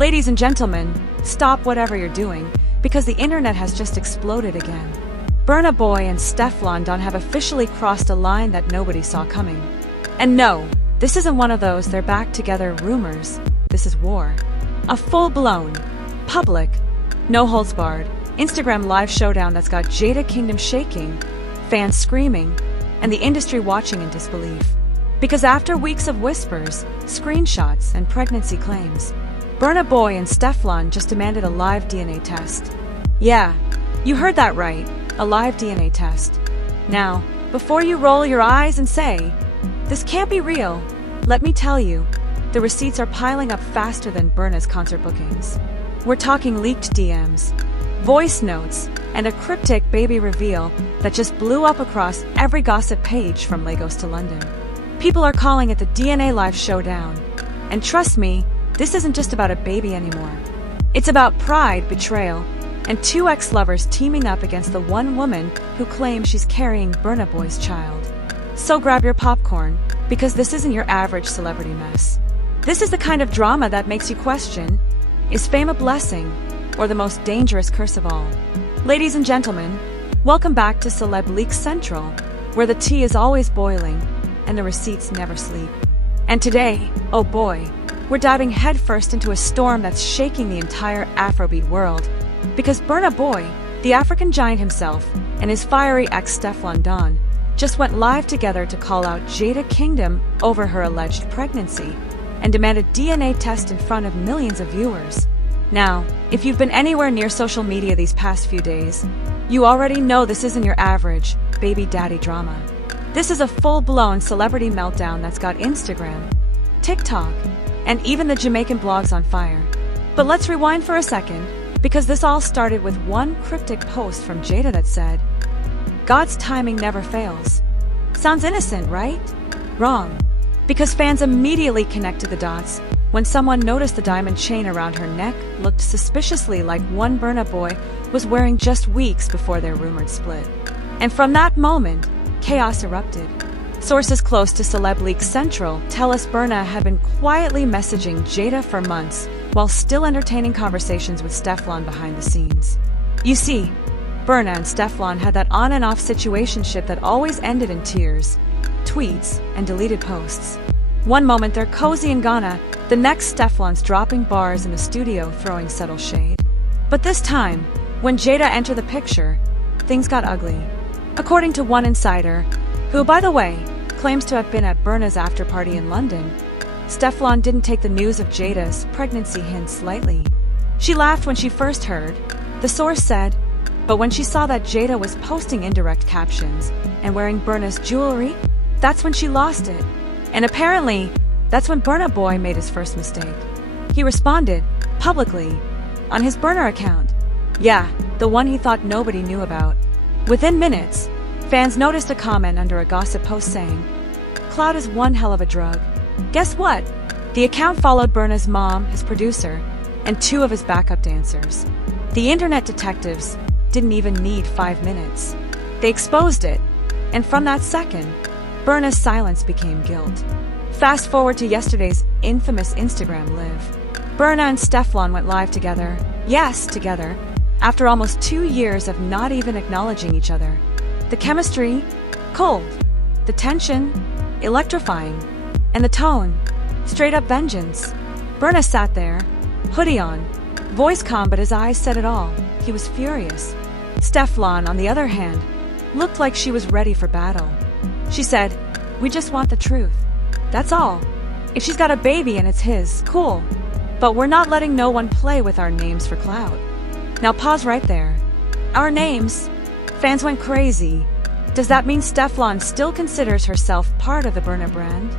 Ladies and gentlemen, stop whatever you're doing, because the internet has just exploded again. Burna Boy and Stefflon Don have officially crossed a line that nobody saw coming. And no, this isn't one of those they're back together rumors. This is war. A full-blown, public, no-holds-barred, Instagram live showdown that's got Jada Kingdom shaking, fans screaming, and the industry watching in disbelief. Because after weeks of whispers, screenshots, and pregnancy claims, Burna Boy and Stefflon just demanded a live DNA test. Yeah, you heard that right, a live DNA test. Now, before you roll your eyes and say, "This can't be real," let me tell you, the receipts are piling up faster than Burna's concert bookings. We're talking leaked DMs, voice notes, and a cryptic baby reveal that just blew up across every gossip page from Lagos to London. People are calling it the DNA Live Showdown. And trust me, this isn't just about a baby anymore. It's about pride, betrayal, and two ex-lovers teaming up against the one woman who claims she's carrying Burna Boy's child. So grab your popcorn, because this isn't your average celebrity mess. This is the kind of drama that makes you question, is fame a blessing, or the most dangerous curse of all? Ladies and gentlemen, welcome back to Celeb Leaks Central, where the tea is always boiling, and the receipts never sleep. And today, oh boy, we're diving headfirst into a storm that's shaking the entire Afrobeat world. Because Burna Boy, the African giant himself, and his fiery ex Stefflon Don, just went live together to call out Jada Kingdom over her alleged pregnancy, and demand a DNA test in front of millions of viewers. Now, if you've been anywhere near social media these past few days, you already know this isn't your average baby daddy drama. This is a full-blown celebrity meltdown that's got Instagram, TikTok, and even the Jamaican blogs on fire. But let's rewind for a second, because this all started with one cryptic post from Jada that said, "God's timing never fails." Sounds innocent, right? Wrong. Because fans immediately connected the dots when someone noticed the diamond chain around her neck looked suspiciously like one Burna Boy was wearing just weeks before their rumored split. And from that moment, chaos erupted. Sources close to Celeb Leaks Central tell us Burna had been quietly messaging Jada for months while still entertaining conversations with Stefflon behind the scenes. You see, Burna and Stefflon had that on and off situationship that always ended in tears, tweets, and deleted posts. One moment they're cozy in Ghana, the next Stefflon's dropping bars in the studio throwing subtle shade. But this time, when Jada entered the picture, things got ugly. According to one insider, who, by the way, claims to have been at Burna's after-party in London, Stefflon didn't take the news of Jada's pregnancy hints lightly. She laughed when she first heard, the source said, but when she saw that Jada was posting indirect captions and wearing Burna's jewelry, that's when she lost it. And apparently, that's when Burna Boy made his first mistake. He responded, publicly, on his burner account. Yeah, the one he thought nobody knew about. Within minutes, fans noticed a comment under a gossip post saying, "Cloud is one hell of a drug." Guess what? The account followed Burna's mom, his producer, and two of his backup dancers. The internet detectives didn't even need 5 minutes. They exposed it, and from that second, Burna's silence became guilt. Fast forward to yesterday's infamous Instagram Live. Burna and Stefflon went live together, yes, together, after almost 2 years of not even acknowledging each other. The chemistry, cold. The tension, electrifying. And the tone, straight up vengeance. Burna sat there, hoodie on, voice calm, but his eyes said it all. He was furious. Stefflon, on the other hand, looked like she was ready for battle. She said, "We just want the truth. That's all. If she's got a baby and it's his, cool. But we're not letting no one play with our names for clout." Now pause right there. Our names. Fans went crazy. Does that mean Stefflon still considers herself part of the Burna brand?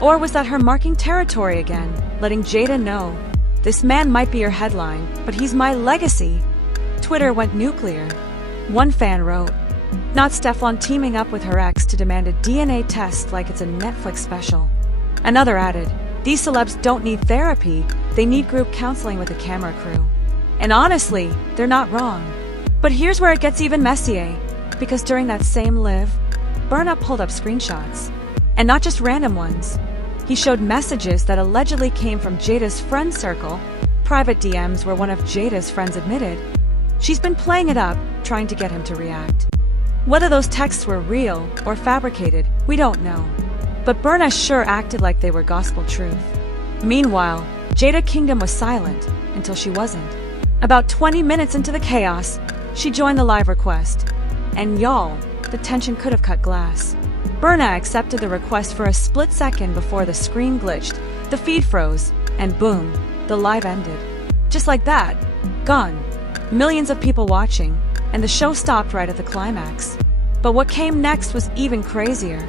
Or was that her marking territory again, letting Jada know, "This man might be your headline, but he's my legacy"? Twitter went nuclear. One fan wrote, "Not Stefflon teaming up with her ex to demand a DNA test like it's a Netflix special." Another added, "These celebs don't need therapy, they need group counseling with a camera crew." And honestly, they're not wrong. But here's where it gets even messier, because during that same live, Burna pulled up screenshots. And not just random ones. He showed messages that allegedly came from Jada's friend circle, private DMs where one of Jada's friends admitted she's been playing it up, trying to get him to react. Whether those texts were real or fabricated, we don't know. But Burna sure acted like they were gospel truth. Meanwhile, Jada Kingdom was silent until she wasn't. About 20 minutes into the chaos, she joined the live request. And y'all, the tension could have cut glass. Burna accepted the request for a split second before the screen glitched, the feed froze, and boom, the live ended. Just like that, gone. Millions of people watching, and the show stopped right at the climax. But what came next was even crazier.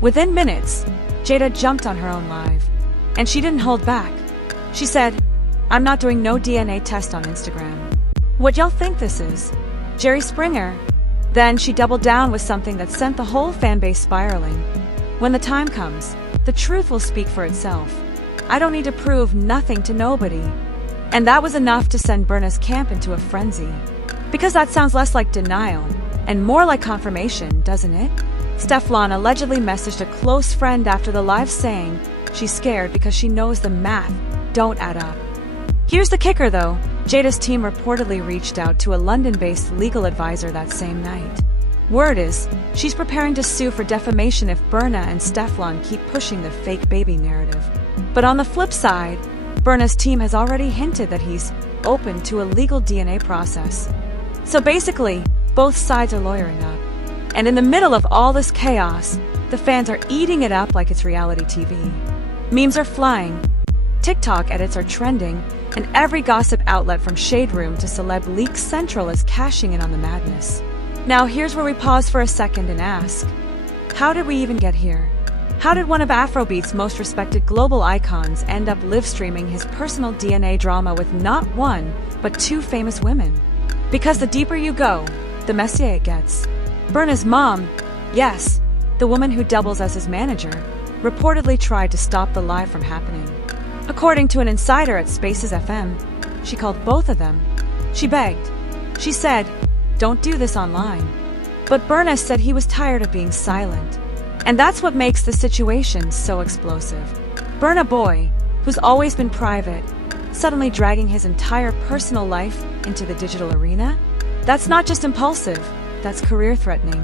Within minutes, Jada jumped on her own live. And she didn't hold back. She said, "I'm not doing no DNA test on Instagram. What y'all think this is? Jerry Springer?" Then she doubled down with something that sent the whole fanbase spiraling. "When the time comes, the truth will speak for itself. I don't need to prove nothing to nobody." And that was enough to send Burna's camp into a frenzy. Because that sounds less like denial and more like confirmation, doesn't it? Stefflon allegedly messaged a close friend after the live saying she's scared because she knows the math don't add up. Here's the kicker though. Jada's team reportedly reached out to a London-based legal advisor that same night. Word is, she's preparing to sue for defamation if Burna and Stefflon keep pushing the fake baby narrative. But on the flip side, Burna's team has already hinted that he's open to a legal DNA process. So basically, both sides are lawyering up. And in the middle of all this chaos, the fans are eating it up like it's reality TV. Memes are flying, TikTok edits are trending, and every gossip outlet from Shade Room to Celeb Leak Central is cashing in on the madness. Now here's where we pause for a second and ask, how did we even get here? How did one of Afrobeat's most respected global icons end up live-streaming his personal DNA drama with not one, but two famous women? Because the deeper you go, the messier it gets. Burna's mom, yes, the woman who doubles as his manager, reportedly tried to stop the live from happening. According to an insider at Spaces FM, she called both of them. She begged. She said, "Don't do this online." But Burna said he was tired of being silent. And that's what makes the situation so explosive. Burna Boy, who's always been private, suddenly dragging his entire personal life into the digital arena? That's not just impulsive, that's career-threatening.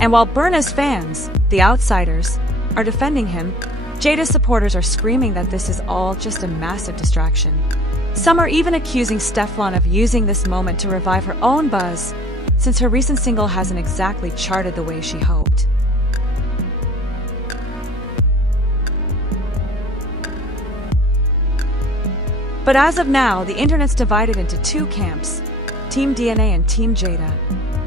And while Burna's fans, the outsiders, are defending him, Jada's supporters are screaming that this is all just a massive distraction. Some are even accusing Stefflon of using this moment to revive her own buzz, since her recent single hasn't exactly charted the way she hoped. But as of now, the internet's divided into two camps, Team DNA and Team Jada,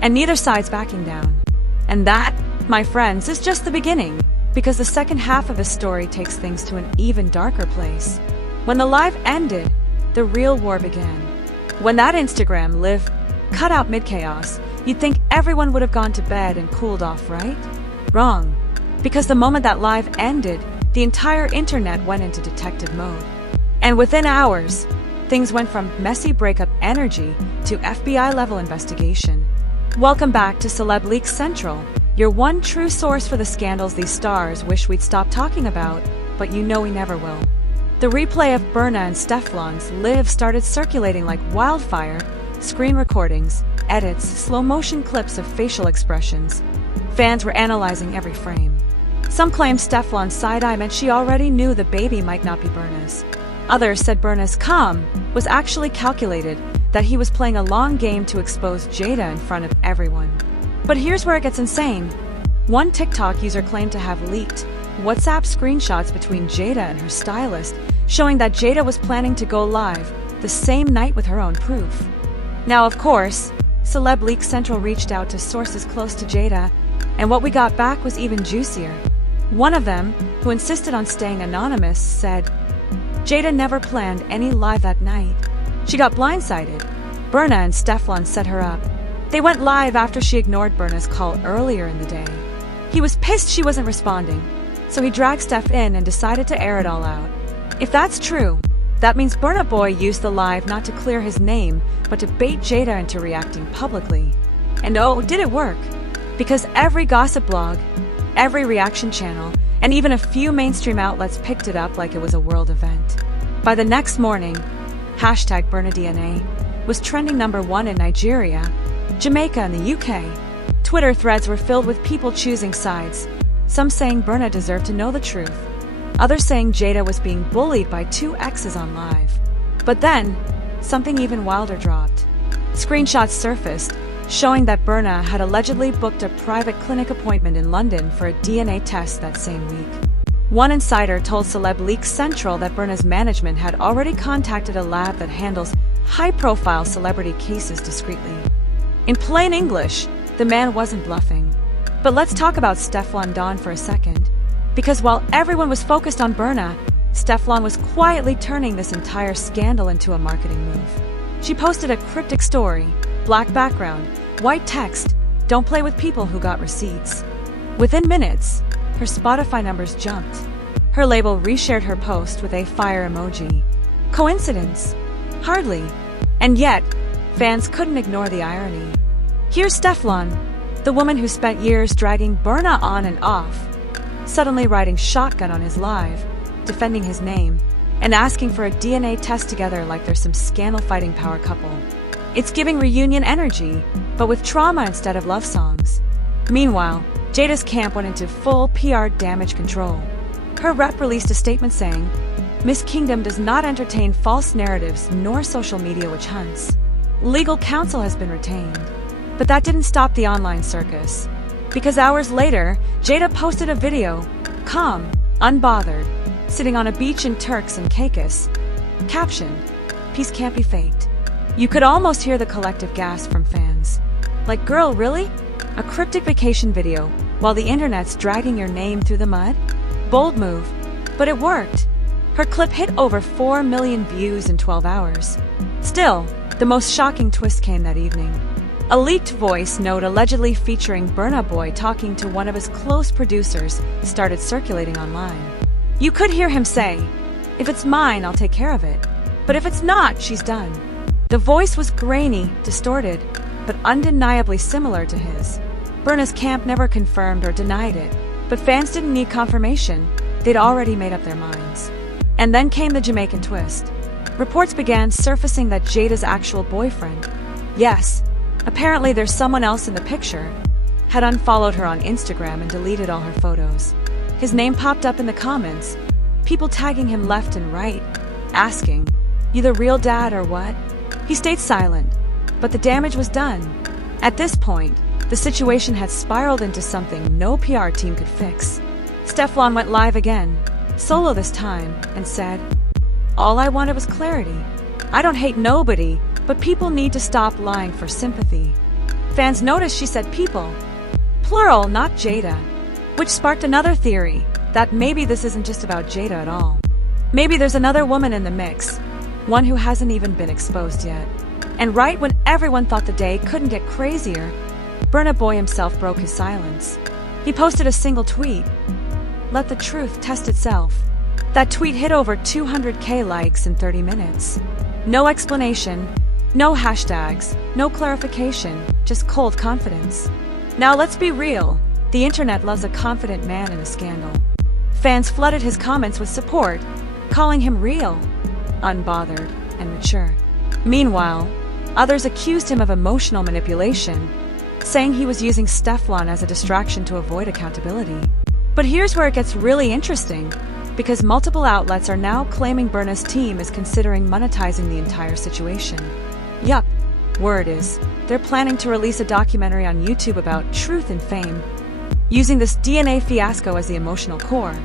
and neither side's backing down. And that, my friends, is just the beginning, because the second half of the story takes things to an even darker place. When the live ended, the real war began. When that Instagram live cut out mid-chaos, you'd think everyone would have gone to bed and cooled off, right? Wrong. Because the moment that live ended, the entire internet went into detective mode. And within hours, things went from messy breakup energy to FBI-level investigation. Welcome back to Celeb Leak Central, your one true source for the scandals these stars wish we'd stop talking about, but you know we never will. The replay of Burna and Stefflon's live started circulating like wildfire, screen recordings, edits, slow-motion clips of facial expressions. Fans were analyzing every frame. Some claimed Stefflon's side-eye meant she already knew the baby might not be Burna's. Others said Burna's calm was actually calculated, that he was playing a long game to expose Jada in front of everyone. But here's where it gets insane. One TikTok user claimed to have leaked WhatsApp screenshots between Jada and her stylist, showing that Jada was planning to go live the same night with her own proof. Now, of course, Celeb Leak Central reached out to sources close to Jada, and what we got back was even juicier. One of them, who insisted on staying anonymous, said, "Jada never planned any live that night. She got blindsided. Burna and Stefflon set her up. They went live after she ignored Burna's call earlier in the day. He was pissed she wasn't responding, so he dragged Steff in and decided to air it all out. If that's true, that means Burna Boy used the live not to clear his name, but to bait Jada into reacting publicly. And oh, did it work? Because every gossip blog, every reaction channel, and even a few mainstream outlets picked it up like it was a world event. By the next morning, hashtag BurnaDNA, was trending #1 in Nigeria, Jamaica, and the UK. Twitter threads were filled with people choosing sides, some saying Burna deserved to know the truth, others saying Jada was being bullied by 2 exes on live. But then, something even wilder dropped. Screenshots surfaced, showing that Burna had allegedly booked a private clinic appointment in London for a DNA test that same week. One insider told Celeb Leaks Central that Burna's management had already contacted a lab that handles high-profile celebrity cases discreetly. In plain English, the man wasn't bluffing. But let's talk about Stefflon Don for a second. Because while everyone was focused on Burna, Stefflon was quietly turning this entire scandal into a marketing move. She posted a cryptic story, black background, white text, "Don't play with people who got receipts." Within minutes, her Spotify numbers jumped. Her label reshared her post with a fire emoji. Coincidence? Hardly. And yet, fans couldn't ignore the irony. Here's Stefflon, the woman who spent years dragging Burna on and off, suddenly riding shotgun on his live, defending his name, and asking for a DNA test together like they're some scandal-fighting power couple. It's giving reunion energy, but with trauma instead of love songs. Meanwhile, Jada's camp went into full PR damage control. Her rep released a statement saying, "Miss Kingdom does not entertain false narratives nor social media witch hunts. Legal counsel has been retained." But that didn't stop the online circus. Because hours later, Jada posted a video, calm, unbothered, sitting on a beach in Turks and Caicos. Caption, "Peace can't be faked." You could almost hear the collective gasp from fans. Like, girl, really? A cryptic vacation video, while the internet's dragging your name through the mud? Bold move, but it worked. Her clip hit over 4 million views in 12 hours. Still, the most shocking twist came that evening. A leaked voice note allegedly featuring Burna Boy talking to one of his close producers started circulating online. You could hear him say, "If it's mine, I'll take care of it. But if it's not, she's done." The voice was grainy, distorted, but undeniably similar to his. Burna's camp never confirmed or denied it, but fans didn't need confirmation. They'd already made up their minds. And then came the Jamaican twist. Reports began surfacing that Jada's actual boyfriend, yes, apparently there's someone else in the picture, had unfollowed her on Instagram and deleted all her photos. His name popped up in the comments, people tagging him left and right, asking, "You the real dad or what?" He stayed silent, but the damage was done. At this point, the situation had spiraled into something no PR team could fix. Stefflon went live again, solo this time, and said, "All I wanted was clarity. I don't hate nobody, but people need to stop lying for sympathy." Fans noticed she said people, plural, not Jada, which sparked another theory, that maybe this isn't just about Jada at all. Maybe there's another woman in the mix, one who hasn't even been exposed yet. And right when everyone thought the day couldn't get crazier, Burna Boy himself broke his silence. He posted a single tweet, "Let the truth test itself." That tweet hit over 200K likes in 30 minutes. No explanation, no hashtags, no clarification, just cold confidence. Now let's be real, the internet loves a confident man in a scandal. Fans flooded his comments with support, calling him real, unbothered, and mature. Meanwhile, others accused him of emotional manipulation, saying he was using Stefflon as a distraction to avoid accountability. But here's where it gets really interesting, because multiple outlets are now claiming Burna's team is considering monetizing the entire situation. Yup, word is, they're planning to release a documentary on YouTube about truth and fame, using this DNA fiasco as the emotional core.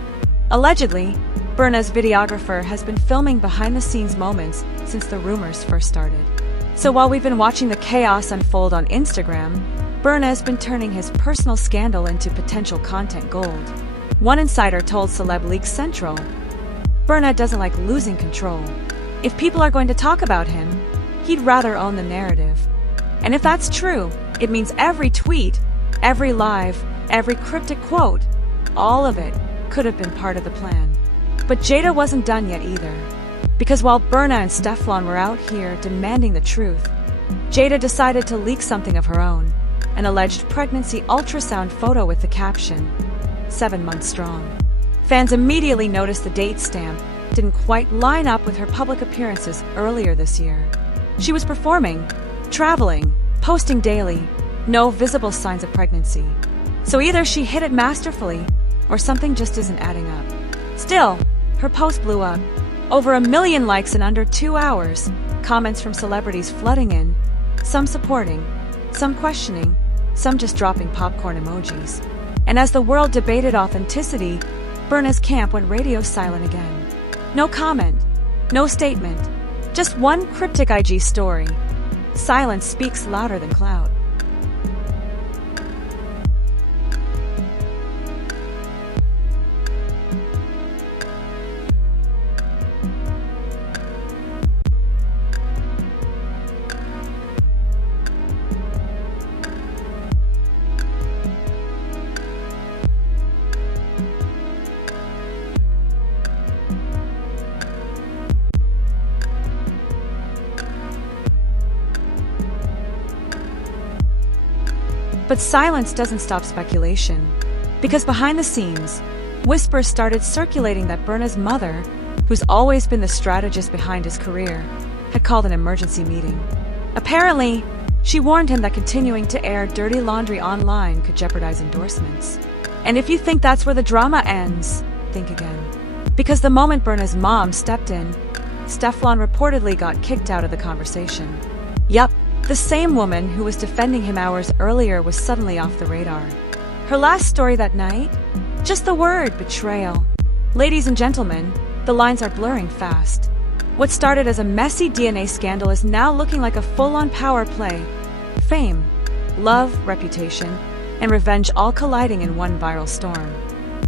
Allegedly, Burna's videographer has been filming behind-the-scenes moments since the rumors first started. So while we've been watching the chaos unfold on Instagram, Burna has been turning his personal scandal into potential content gold. One insider told Celeb Leaks Central, "Burna doesn't like losing control. If people are going to talk about him, he'd rather own the narrative." And if that's true, it means every tweet, every live, every cryptic quote, all of it could have been part of the plan. But Jada wasn't done yet either. Because while Burna and Stefflon were out here demanding the truth, Jada decided to leak something of her own, an alleged pregnancy ultrasound photo with the caption, 7 months strong. Fans immediately noticed the date stamp, didn't quite line up with her public appearances earlier this year. She was performing, traveling, posting daily, no visible signs of pregnancy. So either she hid it masterfully, or something just isn't adding up. Still, her post blew up. Over 1 million likes in under 2 hours, comments from celebrities flooding in, some supporting, some questioning, some just dropping popcorn emojis. And as the world debated authenticity, Burna's camp went radio silent again. No comment, no statement, just one cryptic IG story. Silence speaks louder than clout. But silence doesn't stop speculation, because behind the scenes, whispers started circulating that Burna's mother, who's always been the strategist behind his career, had called an emergency meeting. Apparently, she warned him that continuing to air dirty laundry online could jeopardize endorsements. And if you think that's where the drama ends, think again. Because the moment Burna's mom stepped in, Stefflon reportedly got kicked out of the conversation. Yup. The same woman who was defending him hours earlier was suddenly off the radar. Her last story that night? Just the word betrayal. Ladies and gentlemen, the lines are blurring fast. What started as a messy DNA scandal is now looking like a full-on power play. Fame, love, reputation, and revenge all colliding in one viral storm.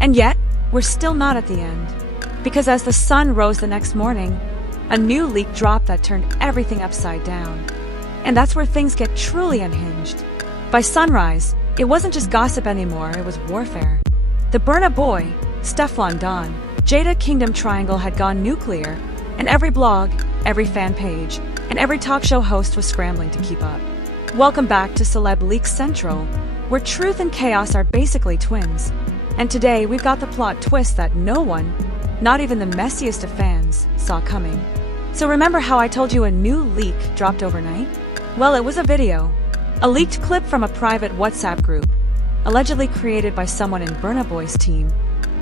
And yet, we're still not at the end. Because as the sun rose the next morning, a new leak dropped that turned everything upside down. And that's where things get truly unhinged. By sunrise, it wasn't just gossip anymore, it was warfare. The Burna Boy, Stefflon Don, Jada Kingdom triangle had gone nuclear, and every blog, every fan page, and every talk show host was scrambling to keep up. Welcome back to Celeb Leaks Central, where truth and chaos are basically twins. And today we've got the plot twist that no one, not even the messiest of fans, saw coming. So remember how I told you a new leak dropped overnight? Well, it was a video. A leaked clip from a private WhatsApp group, allegedly created by someone in Burna Boy's team,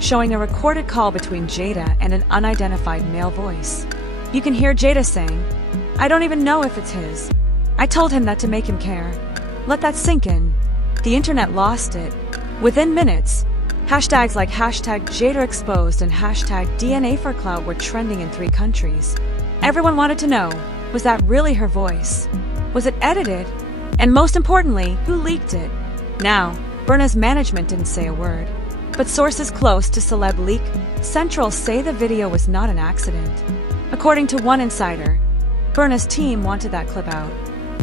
showing a recorded call between Jada and an unidentified male voice. You can hear Jada saying, "I don't even know if it's his. I told him that to make him care." Let that sink in. The internet lost it. Within minutes, hashtags like hashtag Jada exposed and hashtag DNA for clout were trending in 3 countries. Everyone wanted to know, was that really her voice? Was it edited? And most importantly, who leaked it? Now, Burna's management didn't say a word. But sources close to Celeb Leak Central say the video was not an accident. According to one insider, Burna's team wanted that clip out.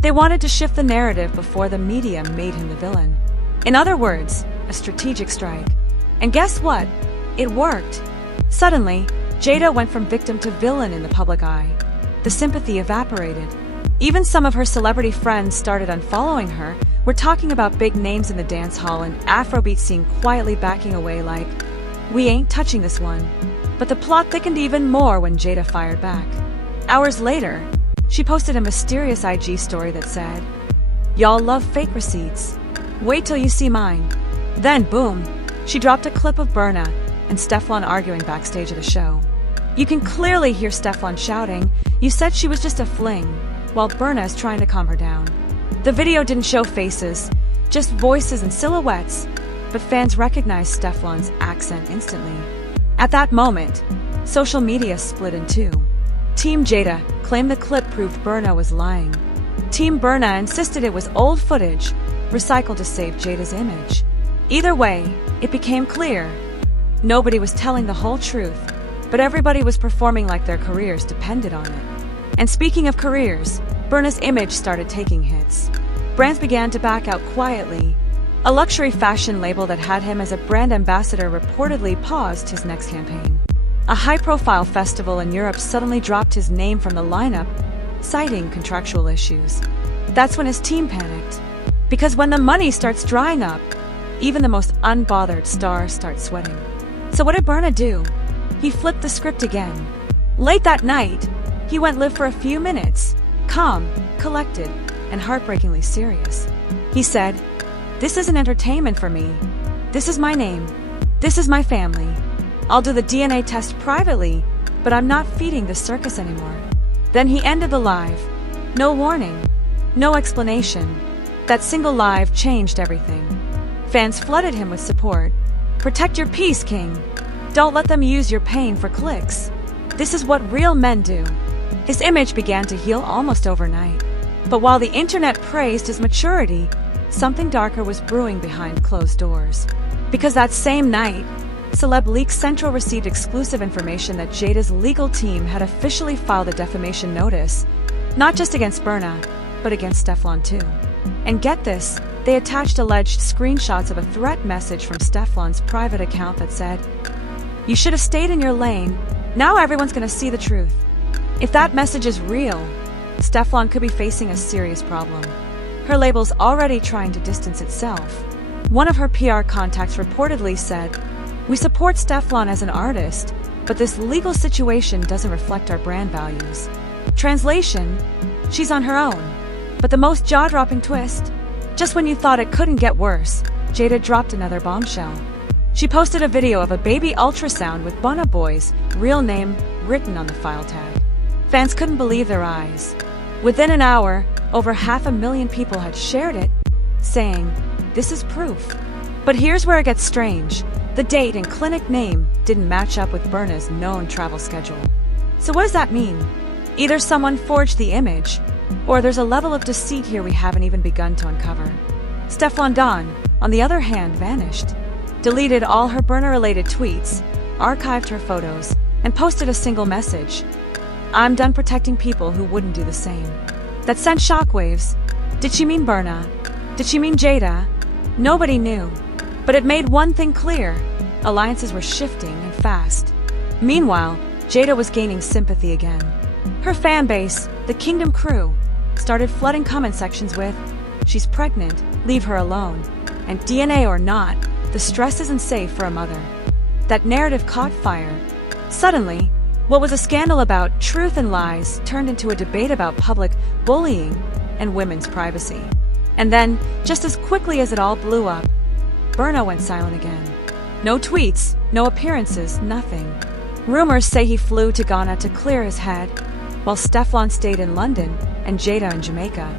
They wanted to shift the narrative before the media made him the villain. In other words, a strategic strike. And guess what? It worked. Suddenly, Jada went from victim to villain in the public eye. The sympathy evaporated. Even some of her celebrity friends started unfollowing her, were talking about big names in the dance hall and Afrobeat scene quietly backing away like, "We ain't touching this one." But the plot thickened even more when Jada fired back. Hours later, she posted a mysterious IG story that said, "Y'all love fake receipts. Wait till you see mine." Then, boom, she dropped a clip of Burna and Stefflon arguing backstage at a show. You can clearly hear Stefflon shouting, "You said she was just a fling," while Burna is trying to calm her down. The video didn't show faces, just voices and silhouettes, but fans recognized Stefflon's accent instantly. At that moment, social media split in 2. Team Jada claimed the clip proved Burna was lying. Team Burna insisted it was old footage, recycled to save Jada's image. Either way, it became clear. Nobody was telling the whole truth, but everybody was performing like their careers depended on it. And speaking of careers, Burna's image started taking hits. Brands began to back out quietly. A luxury fashion label that had him as a brand ambassador reportedly paused his next campaign. A high-profile festival in Europe suddenly dropped his name from the lineup, citing contractual issues. That's when his team panicked. Because when the money starts drying up, even the most unbothered stars start sweating. So what did Burna do? He flipped the script again. Late that night, he went live for a few minutes, calm, collected, and heartbreakingly serious. He said, "This isn't entertainment for me. This is my name. This is my family. I'll do the DNA test privately, but I'm not feeding this circus anymore." Then he ended the live. No warning. No explanation. That single live changed everything. Fans flooded him with support. "Protect your peace, King. Don't let them use your pain for clicks. This is what real men do." His image began to heal almost overnight. But while the internet praised his maturity, something darker was brewing behind closed doors. Because that same night, Celeb Leaks Central received exclusive information that Jada's legal team had officially filed a defamation notice, not just against Burna, but against Stefflon too. And get this, they attached alleged screenshots of a threat message from Stefflon's private account that said, "You should have stayed in your lane. Now everyone's gonna see the truth." If that message is real, Stefflon could be facing a serious problem. Her label's already trying to distance itself. One of her PR contacts reportedly said, "We support Stefflon as an artist, but this legal situation doesn't reflect our brand values." Translation, she's on her own. But the most jaw-dropping twist, just when you thought it couldn't get worse, Jada dropped another bombshell. She posted a video of a baby ultrasound with Burna Boy's real name written on the file tag. Fans couldn't believe their eyes. Within an hour, over 500,000 people had shared it, saying, "This is proof." But here's where it gets strange. The date and clinic name didn't match up with Burna's known travel schedule. So what does that mean? Either someone forged the image, or there's a level of deceit here we haven't even begun to uncover. Stefflon Don, on the other hand, vanished, deleted all her Burna-related tweets, archived her photos, and posted a single message. "I'm done protecting people who wouldn't do the same." That sent shockwaves. Did she mean Burna? Did she mean Jada? Nobody knew. But it made one thing clear. Alliances were shifting and fast. Meanwhile, Jada was gaining sympathy again. Her fan base, the Kingdom crew, started flooding comment sections with, "She's pregnant, leave her alone," and "DNA or not, the stress isn't safe for a mother." That narrative caught fire. Suddenly, what was a scandal about truth and lies turned into a debate about public bullying and women's privacy. And then, just as quickly as it all blew up, Burna went silent again. No tweets, no appearances, nothing. Rumors say he flew to Ghana to clear his head, while Stefflon stayed in London and Jada in Jamaica.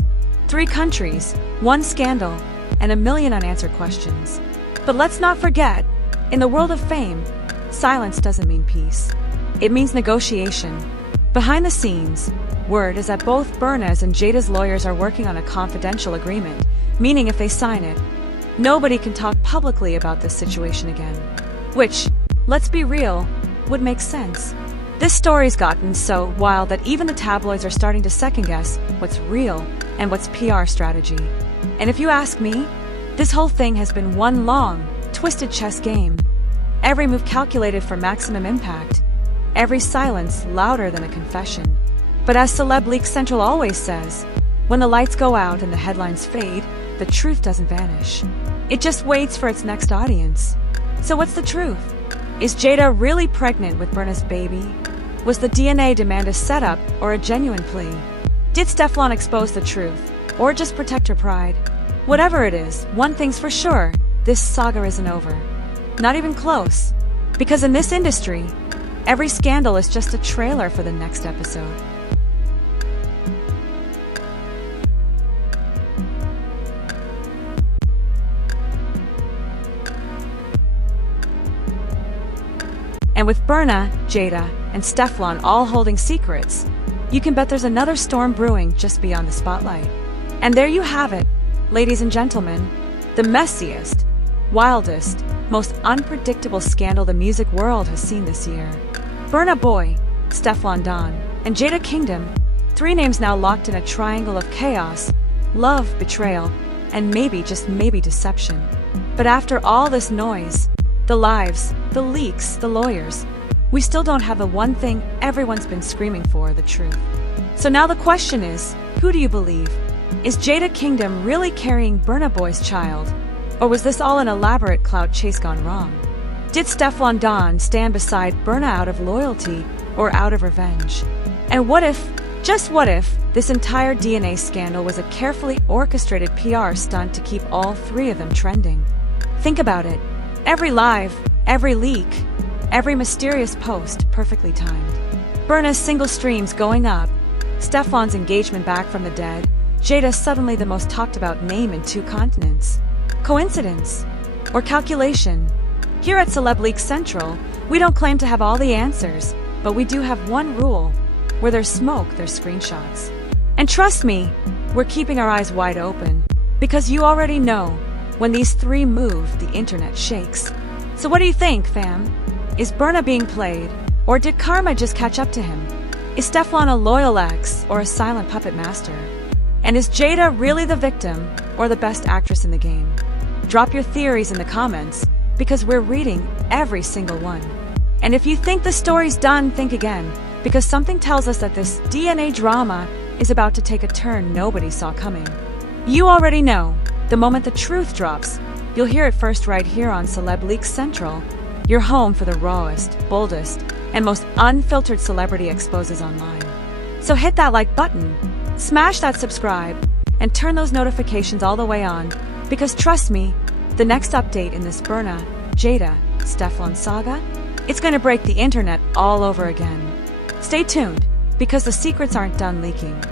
3 countries, 1 scandal, and 1,000,000 unanswered questions. But let's not forget, in the world of fame, silence doesn't mean peace. It means negotiation. Behind the scenes, word is that both Burna's and Jada's lawyers are working on a confidential agreement, meaning if they sign it, nobody can talk publicly about this situation again. Which, let's be real, would make sense. This story's gotten so wild that even the tabloids are starting to second-guess what's real and what's PR strategy. And if you ask me, this whole thing has been one long, twisted chess game. Every move calculated for maximum impact. Every silence louder than a confession. But as Celeb Leaks Central always says, when the lights go out and the headlines fade, the truth doesn't vanish. It just waits for its next audience. So what's the truth? Is Jada really pregnant with Burna's baby? Was the DNA demand a setup or a genuine plea? Did Stefflon expose the truth, or just protect her pride? Whatever it is, one thing's for sure, this saga isn't over. Not even close. Because in this industry, every scandal is just a trailer for the next episode. And with Burna, Jada, and Stefflon all holding secrets, you can bet there's another storm brewing just beyond the spotlight. And there you have it, ladies and gentlemen, the messiest, wildest, most unpredictable scandal the music world has seen this year. Burna Boy, Stefflon Don, and Jada Kingdom, 3 names now locked in a triangle of chaos, love, betrayal, and maybe, just maybe, deception. But after all this noise, the lives, the leaks, the lawyers, we still don't have the one thing everyone's been screaming for, the truth. So now the question is, who do you believe? Is Jada Kingdom really carrying Burna Boy's child? Or was this all an elaborate clout chase gone wrong? Did Stefflon Don stand beside Burna out of loyalty, or out of revenge? And what if, just what if, this entire DNA scandal was a carefully orchestrated PR stunt to keep all three of them trending? Think about it. Every live, every leak, every mysterious post perfectly timed. Burna's single streams going up, Stefflon's engagement back from the dead, Jada suddenly the most talked about name in 2 continents. Coincidence? Or calculation? Here at Celeb Leaks Central, we don't claim to have all the answers, but we do have one rule. Where there's smoke, there's screenshots. And trust me, we're keeping our eyes wide open, because you already know, when these three move, the internet shakes. So what do you think, fam? Is Burna being played, or did karma just catch up to him? Is Stefflon a loyal ex, or a silent puppet master? And is Jada really the victim, or the best actress in the game? Drop your theories in the comments, because we're reading every single one. And if you think the story's done, think again, because something tells us that this DNA drama is about to take a turn nobody saw coming. You already know, the moment the truth drops, you'll hear it first right here on Celeb Leaks Central, your home for the rawest, boldest, and most unfiltered celebrity exposes online. So hit that like button, smash that subscribe, and turn those notifications all the way on, because trust me, the next update in this Burna, Jada, Stefflon saga, it's gonna break the internet all over again. Stay tuned, because the secrets aren't done leaking.